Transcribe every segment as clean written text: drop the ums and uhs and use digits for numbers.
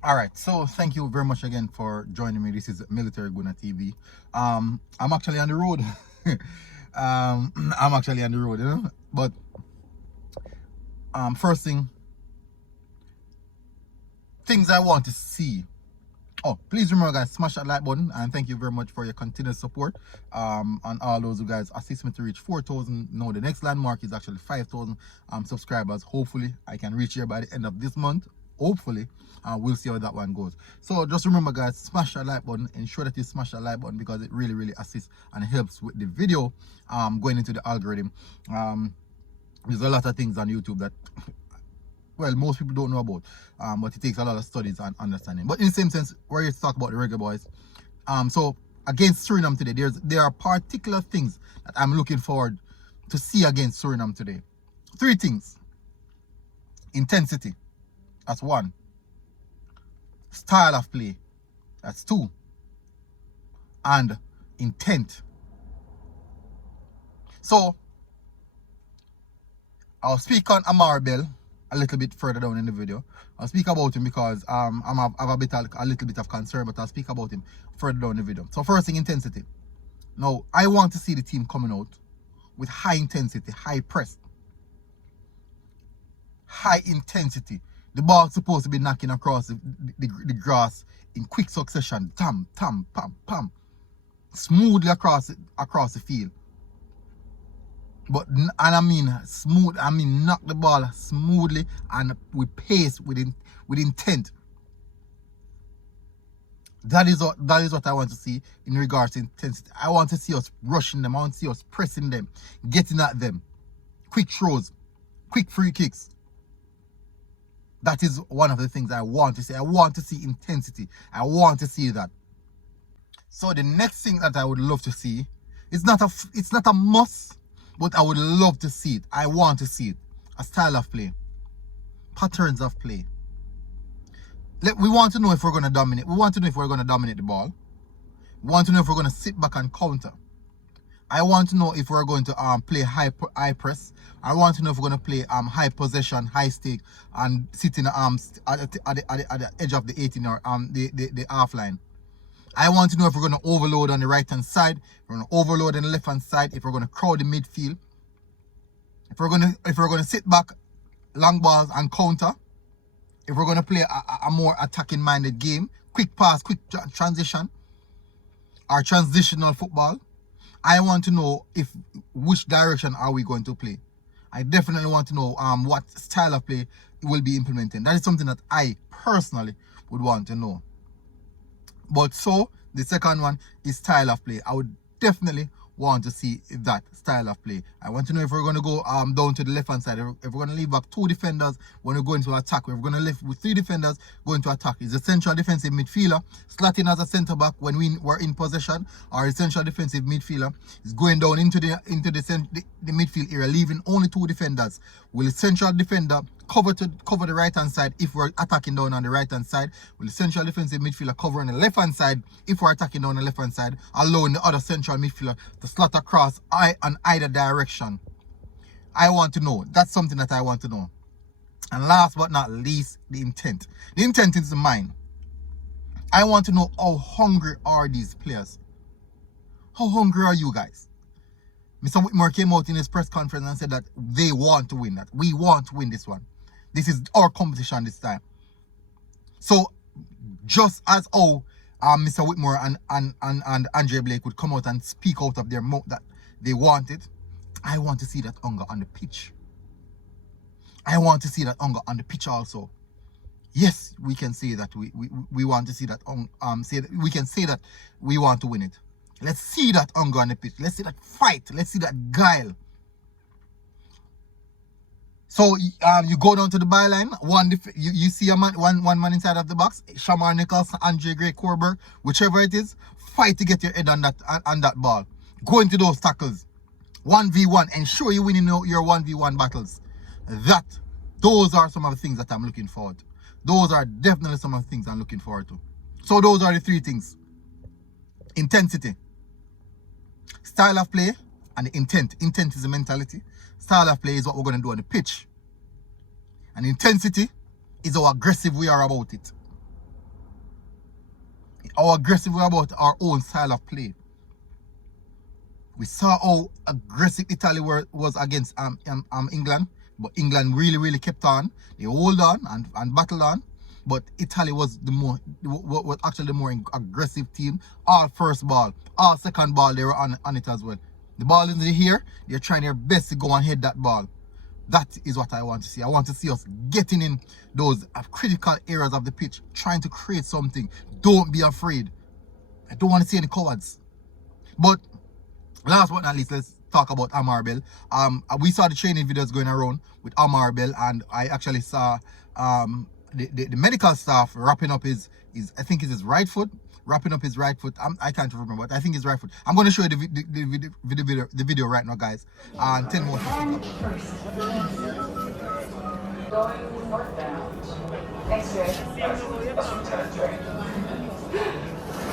All right, so thank you very much again for joining me. This is Military Guna TV. I'm actually on the road. I'm actually on the road, But first things I want to see. Oh, please remember, guys, smash that like button, and thank you very much for your continued support. And all those who guys assist me to reach 4,000. No, the next landmark is actually 5,000 subscribers. Hopefully, I can reach here by the end of this month. Hopefully, we'll see how that one goes. So just remember, guys, smash that like button. Ensure that you smash that like button because it really assists and helps with the video going into the algorithm. There's a lot of things on YouTube that well, most people don't know about, but it takes a lot of studies and understanding. But in the same sense, we're here to talk about the Reggae Boyz. So against Suriname today, there are particular things that I'm looking forward to see against Suriname today. 3 things. Intensity, that's 1. Style of play, that's 2. And intent. So I'll speak on Amari'i a little bit further down in the video. I'll speak about him because I have a little bit of concern, but I'll speak about him further down in the video. So first thing, intensity. Now, I want to see the team coming out with high intensity, high press, high intensity. The ball's supposed to be knocking across the grass in quick succession. Tam, tam, pam, pam. Smoothly across the field. But, and I mean smooth, I mean knock the ball smoothly and with pace, with intent. That is what I want to see in regards to intensity. I want to see us rushing them. I want to see us pressing them, getting at them. Quick throws, quick free kicks. That is one of the things I want to see. I want to see intensity. I want to see that. So the next thing that I would love to see, it's not a must, but I would love to see it. I want to see it. A style of play. Patterns of play. We want to know if we're going to dominate. We want to know if we're going to dominate the ball. We want to know if we're going to sit back and counter. I want to know if we're going to play high press. I want to know if we're going to play high possession, high stake, and sitting at the edge of the 18 or the half line. I want to know if we're going to overload on the right-hand side, if we're going to overload on the left-hand side, if we're going to crowd the midfield, if we're going to sit back, long balls and counter, if we're going to play a more attacking-minded game, quick pass, quick transition, or transitional football. I want to know which direction are we going to play. I definitely want to know what style of play will be implemented. That is something that I personally would want to know. But so the second one is style of play. I would definitely want to see that style of play. I want to know if we're going to go down to the left hand side, if we're going to leave back 2 defenders when we go into attack, if we're going to leave with 3 defenders going to attack. Is a central defensive midfielder slotting as a centre back when we were in possession, or a central defensive midfielder is going down into the midfield area, leaving only 2 defenders? Will the central defender cover the right hand side if we're attacking down on the right hand side? Will the central defensive midfielder cover on the left hand side if we're attacking down on the left hand side, allowing the other central midfielder to slot across on either direction? I want to know. That's something that I want to know. And last but not least, the intent. The intent is mine. I want to know, how hungry are these players? How hungry are you guys? Mr. Whitmore came out in his press conference and said that they want to win, that we want to win this one. This is our competition this time. So just as how Mr. Whitmore and Andre Blake would come out and speak out of their mouth that they want it, I want to see that hunger on the pitch. I want to see that hunger on the pitch also. Yes, we can say that we want to see that we can say that we want to win it. Let's see that hunger on the pitch. Let's see that fight. Let's see that guile. So you go down to the byline. You see a man, one man inside of the box. Shamar Nichols, Andre Gray, Corberg, whichever it is. Fight to get your head on that ball. Go into those tackles. 1v1. Ensure you winning your 1v1 battles. Those are some of the things that I'm looking forward to. Those are definitely some of the things I'm looking forward to. So those are the 3 things. Intensity, style of play, and the intent. Intent is the mentality. Style of play is what we're going to do on the pitch. And intensity is how aggressive we are about it. how aggressive we are about our own style of play. We saw how aggressive Italy was against England, but England really kept on. They hold on and battled on, but Italy was actually the more aggressive team. All first ball, all second ball, they were on it as well. The ball is here, they're trying their best to go and hit that ball. That is what I want to see. I want to see us getting in those critical areas of the pitch, trying to create something. Don't be afraid. I don't want to see any cowards. But last but not least, let's talk about Amari'i. We saw the training videos going around with Amari'i, and I actually saw the medical staff wrapping up his I think it's his right foot. Wrapping up his right foot. I can't remember, but I think it's right foot. I'm going to show you the video right now, guys. And 10 more. And first. Going northbound. X-ray.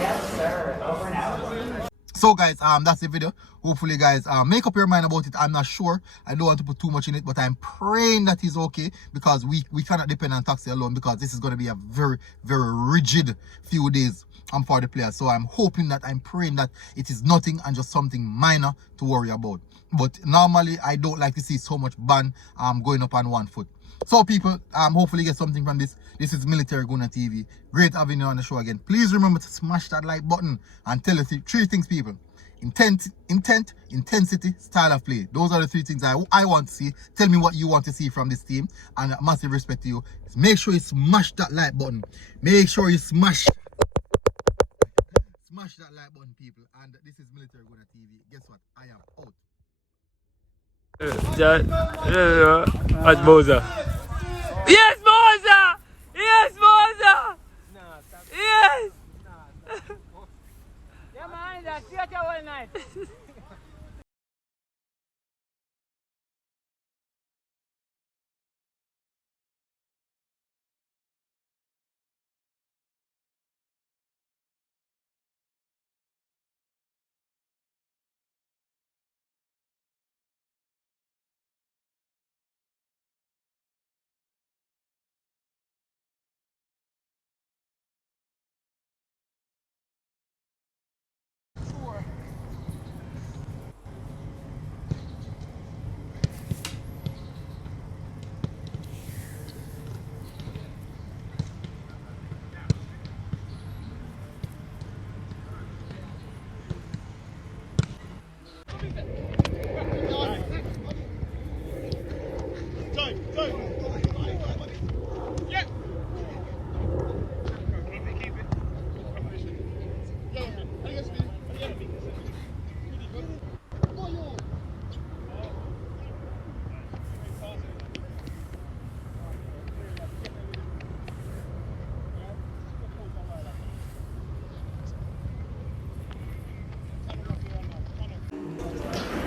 Yes, sir. Over and out. So guys, that's the video. Hopefully guys, make up your mind about it. I'm not sure. I don't want to put too much in it, but I'm praying that he's okay, because we cannot depend on taxi alone, because this is going to be a very rigid few days for the players. So I'm praying that it is nothing and just something minor to worry about. But normally I don't like to see so much ban going up on one foot. So people, hopefully get something from this. This is Military Gunner TV. Great having you on the show again. Please remember to smash that like button and tell us three things, people. Intent, intensity, style of play. Those are the three things I want to see. Tell me what you want to see from this team, and massive respect to you. Make sure you smash that like button. Make sure you smash that like button, people. And this is Military Gunner TV. Guess what? I am out. At Boza. Yes, Boza! Yes, Boza! Yes! Yeah, man, that's theater all night.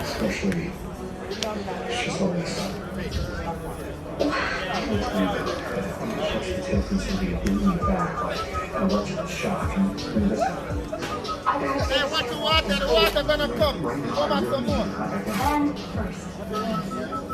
Especially, she's always she's taking something and beating you back. I watch the shock and this. Hey, what the water? The water gonna come. Come back some more. And first.